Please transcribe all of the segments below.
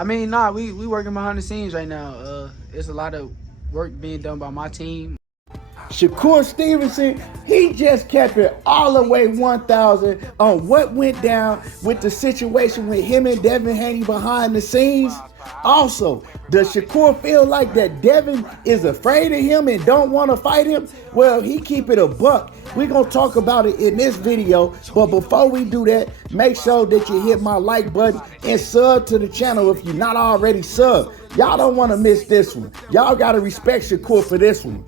I mean, nah, we working behind the scenes right now. It's a lot of work being done by my team. Shakur Stevenson, he just kept it all the way 1,000 on what went down with the situation with him and Devin Haney behind the scenes. Also, does Shakur feel like that Devin is afraid of him and don't want to fight him? Well, he keep it a buck. We're going to talk about it in this video, but before we do that, make sure that you hit my like button and sub to the channel if you're not already subbed. Y'all don't want to miss this one. Y'all got to respect Shakur for this one.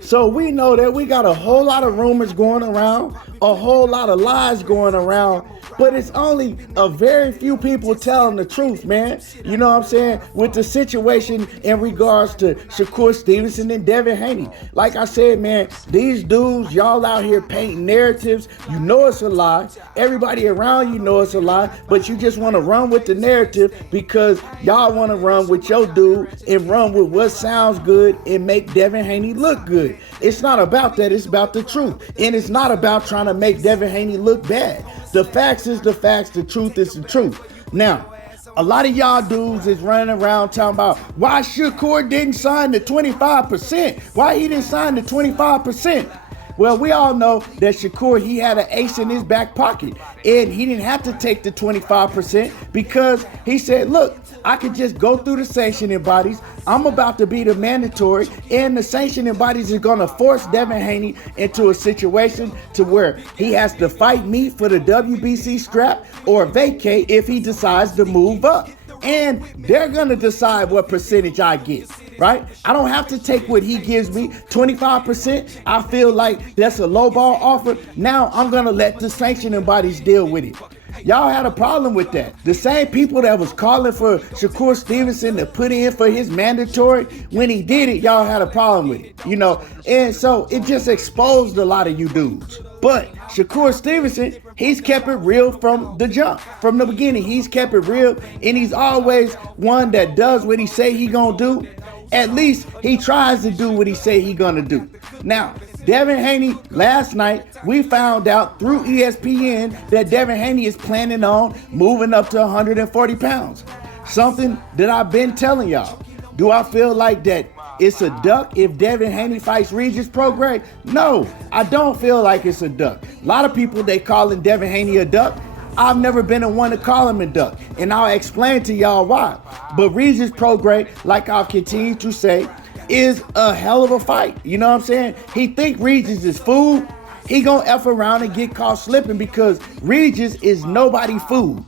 So we know that we got a whole lot of rumors going around, a whole lot of lies going around, but it's only a very few people telling the truth, man. You know what I'm saying? With the situation in regards to Shakur Stevenson and Devin Haney. Like I said, man, these dudes, y'all out here painting narratives. You know it's a lie. Everybody around you know it's a lie, but you just want to run with the narrative because y'all want to run with your dude and run with what sounds good and make Devin Haney look good. It's not about that. It's about the truth. And it's not about trying to make Devin Haney look bad. The facts is the facts. The truth is the truth. Now, a lot of y'all dudes is running around talking about why Shakur didn't sign the 25%. Why he didn't sign the 25%. Well, we all know that Shakur, he had an ace in his back pocket, and he didn't have to take the 25% because he said, look, I could just go through the sanctioning bodies. I'm about to be the mandatory, and the sanctioning bodies are going to force Devin Haney into a situation to where he has to fight me for the WBC strap or vacate if he decides to move up. And they're going to decide what percentage I get, right? I don't have to take what he gives me, 25%. I feel like that's a lowball offer. Now I'm going to let the sanctioning bodies deal with it. Y'all had a problem with that. The same people that was calling for Shakur Stevenson to put in for his mandatory, when he did it, y'all had a problem with it, you know? And so it just exposed a lot of you dudes. But Shakur Stevenson, he's kept it real from the jump, from the beginning. He's kept it real, and he's always one that does what he say he gonna do. At least he tries to do what he say he gonna do. Now, Devin Haney, last night, we found out through ESPN that Devin Haney is planning on moving up to 140 pounds. Something that I've been telling y'all. Do I feel like that it's a duck if Devin Haney fights Regis Prograis? No, I don't feel like it's a duck. A lot of people, they calling Devin Haney a duck. I've never been the one to call him a duck, and I'll explain to y'all why. But Regis Prograis, like I've continued to say, is a hell of a fight. You know what I'm saying? He think Regis is food. He gonna F around and get caught slipping because Regis is nobody food.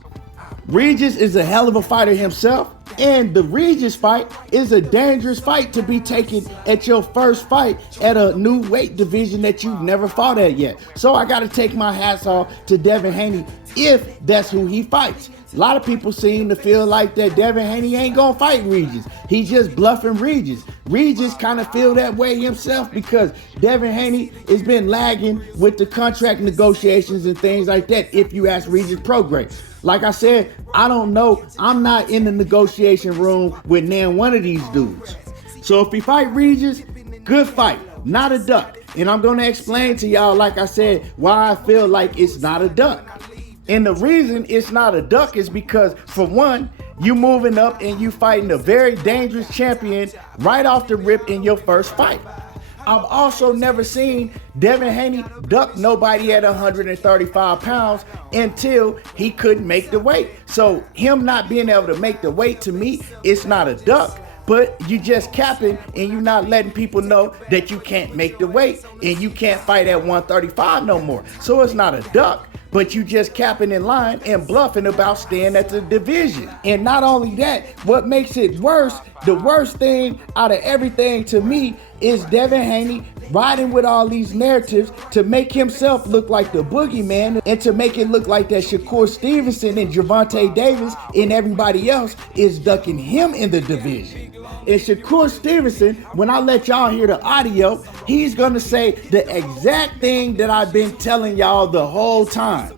Regis is a hell of a fighter himself, and the Regis fight is a dangerous fight to be taken at your first fight at a new weight division that you've never fought at yet. So I gotta take my hats off to Devin Haney if that's who he fights. A lot of people seem to feel like that Devin Haney ain't gonna fight Regis. He's just bluffing Regis. Regis kind of feel that way himself because Devin Haney has been lagging with the contract negotiations and things like that if you ask Regis Prograis. Like I said, I don't know. I'm not in the negotiation room with nan one of these dudes. So if he fight Regis, good fight, not a duck. And I'm gonna explain to y'all, like I said, why I feel like it's not a duck. And the reason it's not a duck is because, for one, you moving up and you fighting a very dangerous champion right off the rip in your first fight. I've also never seen Devin Haney duck nobody at 135 pounds until he couldn't make the weight. So him not being able to make the weight, to me, it's not a duck. But you just capping and you not letting people know that you can't make the weight and you can't fight at 135 no more. So it's not a duck. But you just capping in line and bluffing about staying at the division. And not only that, what makes it worse, the worst thing out of everything to me is Devin Haney riding with all these narratives to make himself look like the boogeyman and to make it look like that Shakur Stevenson and Gervonta Davis and everybody else is ducking him in the division. And Shakur Stevenson, when I let y'all hear the audio, he's gonna say the exact thing that I've been telling y'all the whole time.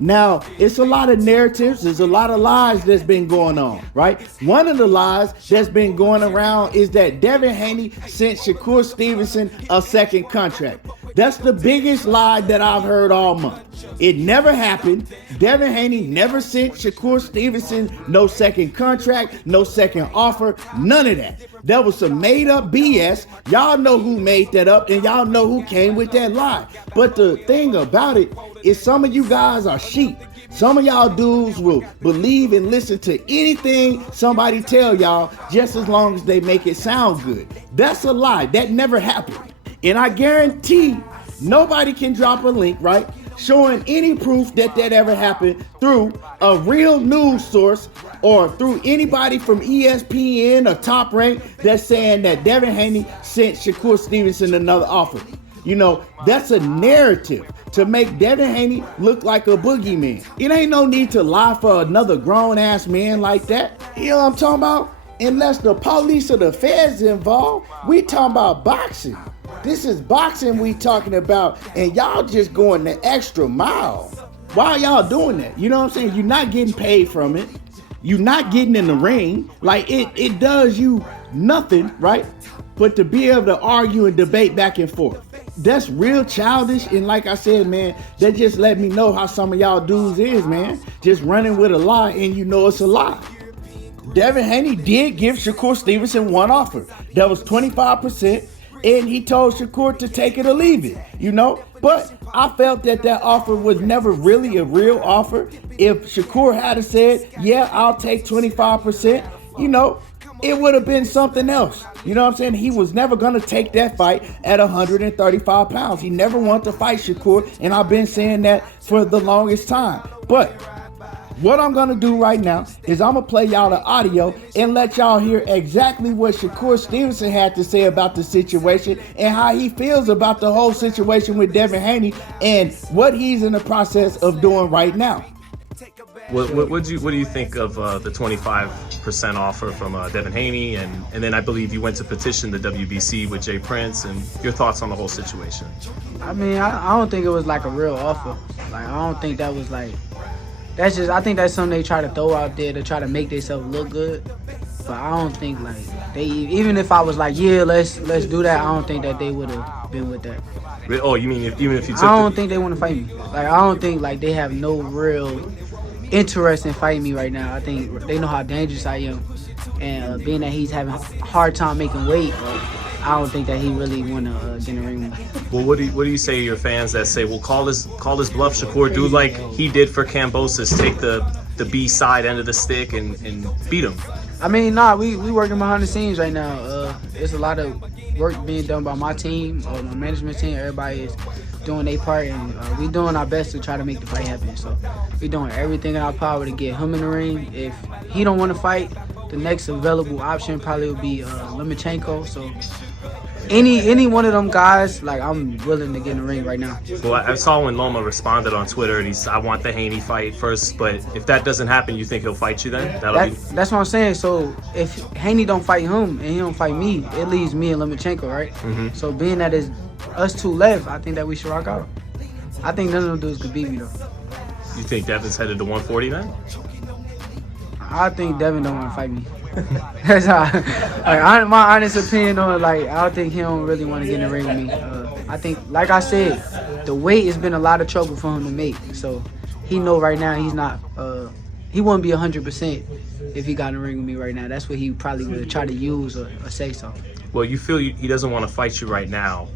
Now, it's a lot of narratives, there's a lot of lies that's been going on, right? One of the lies that's been going around is that Devin Haney sent Shakur Stevenson a second contract. That's the biggest lie that I've heard all month. It never happened. Devin Haney never sent Shakur Stevenson no second contract, no second offer, none of that. That was some made up BS. Y'all know who made that up, and y'all know who came with that lie. But the thing about it is some of you guys are sheep. Some of y'all dudes will believe and listen to anything somebody tell y'all just as long as they make it sound good. That's a lie. That never happened. And I guarantee nobody can drop a link, right, showing any proof that ever happened through a real news source or through anybody from ESPN or Top Rank that's saying that Devin Haney sent Shakur Stevenson another offer. You know, that's a narrative to make Devin Haney look like a boogeyman. It ain't no need to lie for another grown-ass man like that. You know what I'm talking about? Unless the police or the feds involved, we talking about boxing. This is boxing we talking about, and y'all just going the extra mile. Why are y'all doing that? You know what I'm saying? You're not getting paid from it. You're not getting in the ring. Like, it does you nothing, right? But to be able to argue and debate back and forth. That's real childish, and like I said, man, that just let me know how some of y'all dudes is, man. Just running with a lie, and you know it's a lie. Devin Haney did give Shakur Stevenson one offer. That was 25%, and he told Shakur to take it or leave it, you know? But I felt that offer was never really a real offer. If Shakur had said, yeah, I'll take 25%, you know, it would have been something else. You know what I'm saying? He was never going to take that fight at 135 pounds. He never wanted to fight Shakur, and I've been saying that for the longest time. But what I'm going to do right now is I'm going to play y'all the audio and let y'all hear exactly what Shakur Stevenson had to say about the situation and how he feels about the whole situation with Devin Haney and what he's in the process of doing right now. What do you think of the 25% offer from Devin Haney, and then I believe you went to petition the WBC with Jay Prince, and your thoughts on the whole situation? I mean, I don't think it was like a real offer. Like, I don't think that was like, that's just, I think that's something they try to throw out there to try to make themselves look good. But I don't think like they, even if I was like, yeah, let's do that, I don't think that they would have been with that. Oh, you mean even if you took I don't think they want to fight me. Like, I don't think like they have no real interest in fighting me right now. I think they know how dangerous I am, and being that he's having a hard time making weight, I don't think that he really want to get in the ring with me. Well, what do you say to your fans that say, well, call this bluff, Shakur, do like he did for Kambosos, take the B side end of the stick and beat him? I mean, nah, we working behind the scenes right now. It's a lot of work being done by my team, my management team. Everybody is doing their part, and we doing our best to try to make the fight happen. So we doing everything in our power to get him in the ring. If he don't want to fight, the next available option probably would be Lomachenko. So any one of them guys, like, I'm willing to get in the ring right now. Well, I saw when Loma responded on Twitter, and he said, I want the Haney fight first, but if that doesn't happen, you think he'll fight you then? That's what I'm saying. So if Haney don't fight him and he don't fight me, it leaves me and Lomachenko, right? Mm-hmm. So being that it's us two left, I think that we should rock out. I think none of them dudes could beat me, though. You think Devin's headed to 140 then? I think Devin don't want to fight me. That's how, like, my honest opinion on it. Like, I don't think he don't really want to get in the ring with me. I think, like I said, the weight has been a lot of trouble for him to make. So he know right now he's not. He wouldn't be 100% if he got in the ring with me right now. That's what he probably would try to use or say so. Well, you feel he doesn't want to fight you right now.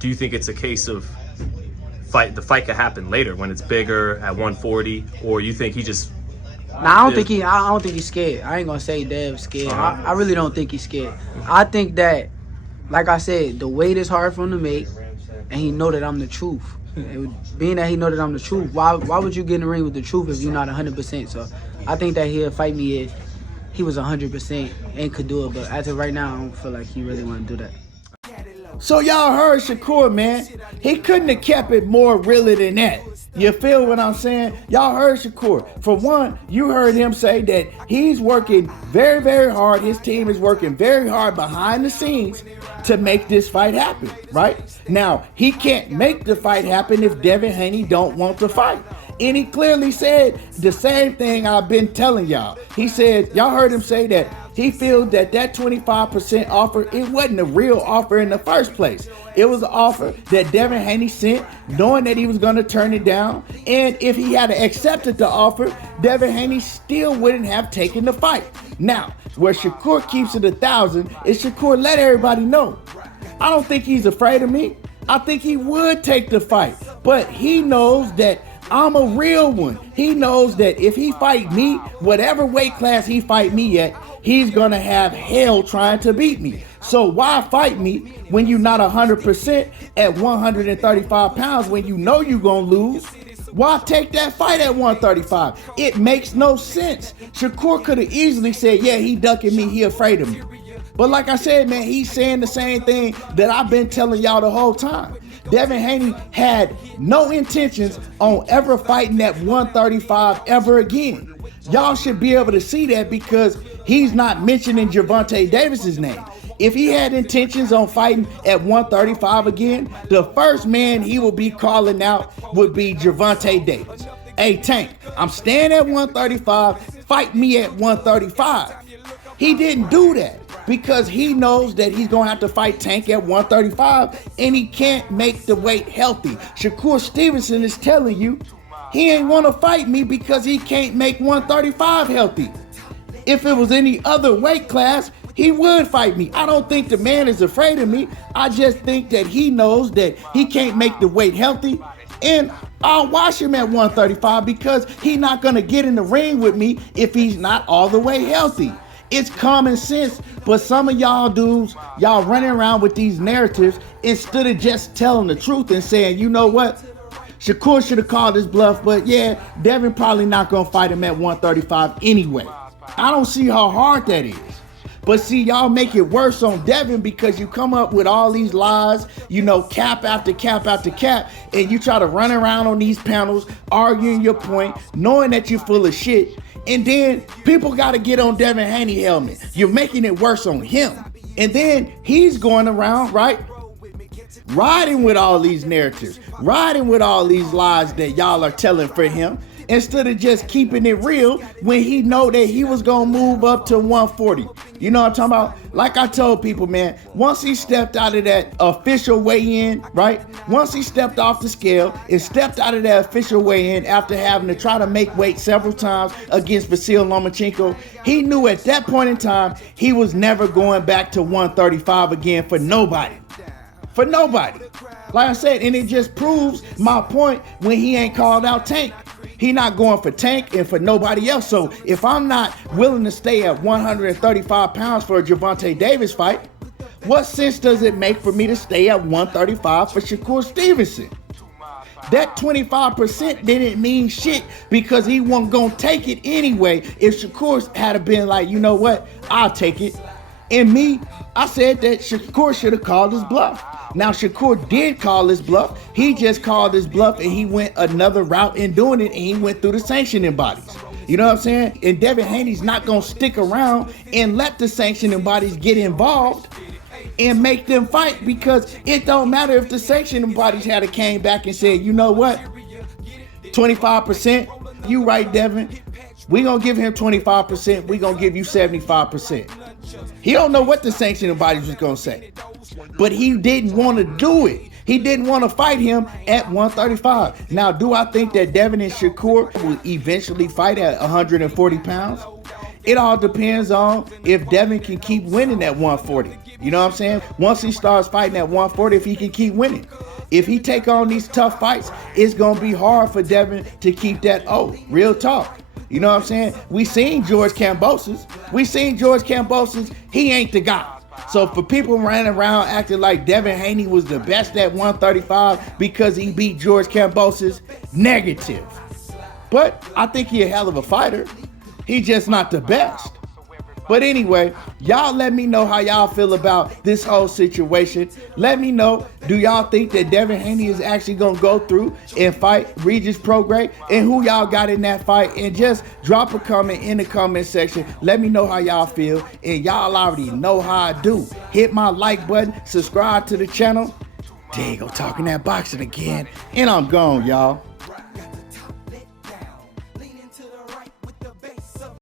Do you think it's a case of the fight could happen later when it's bigger at 140, or you think he just? Nah, I don't think he's scared. I ain't gonna say Dev's scared. I really don't think he's scared. I think that, like I said, the weight is hard for him to make, and he know that I'm the truth. Being that he know that I'm the truth, why would you get in the ring with the truth if you're not 100%? So I think that he'll fight me if he was 100% and could do it. But as of right now, I don't feel like he really want to do that. So y'all heard Shakur, man. He couldn't have kept it more realer than that. You feel what I'm saying? Y'all heard Shakur. For one, you heard him say that he's working very, very hard. His team is working very hard behind the scenes to make this fight happen, right? Now, he can't make the fight happen if Devin Haney don't want to fight. And he clearly said the same thing I've been telling y'all. He said, y'all heard him say that he feels that 25% offer, it wasn't a real offer in the first place. It was an offer that Devin Haney sent, knowing that he was going to turn it down. And if he had accepted the offer, Devin Haney still wouldn't have taken the fight. Now, where Shakur keeps it 1,000 is Shakur let everybody know. I don't think he's afraid of me. I think he would take the fight, but he knows that I'm a real one. He knows that if he fight me, whatever weight class he fight me at, he's gonna have hell trying to beat me. So why fight me when you're not 100% at 135 pounds when you know you're gonna lose? Why take that fight at 135? It makes no sense. Shakur could have easily said, yeah, he ducking me, he afraid of me. But like I said, man, he's saying the same thing that I've been telling y'all the whole time. Devin Haney had no intentions on ever fighting at 135 ever again. Y'all should be able to see that because he's not mentioning Gervonta Davis's name. If he had intentions on fighting at 135 again, the first man he will be calling out would be Gervonta Davis. Hey, Tank, I'm staying at 135, fight me at 135. He didn't do that because he knows that he's going to have to fight Tank at 135 and he can't make the weight healthy. Shakur Stevenson is telling you he ain't want to fight me because he can't make 135 healthy. If it was any other weight class, he would fight me. I don't think the man is afraid of me. I just think that he knows that he can't make the weight healthy, and I'll watch him at 135 because he's not going to get in the ring with me if he's not all the way healthy. It's common sense, but some of y'all dudes, y'all running around with these narratives instead of just telling the truth and saying, you know what? Shakur should have called his bluff, but yeah, Devin probably not going to fight him at 135 anyway. I don't see how hard that is. But see, y'all make it worse on Devin because you come up with all these lies, you know, cap after cap after cap, and you try to run around on these panels, arguing your point, knowing that you're full of shit. And then people got to get on Devin Haney helmet. You're making it worse on him. And then he's going around, right? Riding with all these narratives, riding with all these lies that y'all are telling for him, instead of just keeping it real when he know that he was going to move up to 140. You know what I'm talking about? Like I told people, man, once he stepped out of that official weigh-in, right? Once he stepped off the scale and stepped out of that official weigh-in after having to try to make weight several times against Vasil Lomachenko, he knew at that point in time he was never going back to 135 again for nobody. For nobody. Like I said, and it just proves my point when he ain't called out Tank. He not going for Tank and for nobody else. So if I'm not willing to stay at 135 pounds for a Gervonta Davis fight, what sense does it make for me to stay at 135 for Shakur Stevenson? That 25% didn't mean shit because he wasn't going to take it anyway. If Shakur had been like, you know what, I'll take it. And me, I said that Shakur should have called his bluff. Now, Shakur did call his bluff. He just called his bluff and he went another route in doing it, and he went through the sanctioning bodies. You know what I'm saying? And Devin Haney's not going to stick around and let the sanctioning bodies get involved and make them fight, because it don't matter if the sanctioning bodies had came back and said, you know what, 25%, you right, Devin, we going to give him 25%, we going to give you 75%. He don't know what the sanctioning bodies was going to say. But he didn't want to do it. He didn't want to fight him at 135. Now, do I think that Devin and Shakur will eventually fight at 140 pounds? It all depends on if Devin can keep winning at 140. You know what I'm saying? Once he starts fighting at 140, if he can keep winning. If he take on these tough fights, it's going to be hard for Devin to keep that, real talk. You know what I'm saying? We seen George Kambosos. He ain't the guy. So for people running around acting like Devin Haney was the best at 135 because he beat George Kambosos, negative. But I think he a hell of a fighter. He just not the best. But anyway, y'all let me know how y'all feel about this whole situation. Let me know, do y'all think that Devin Haney is actually going to go through and fight Regis Prograis, and who y'all got in that fight? And just drop a comment in the comment section. Let me know how y'all feel. And y'all already know how I do. Hit my like button, subscribe to the channel. There you go, talking that boxing again. And I'm gone, y'all.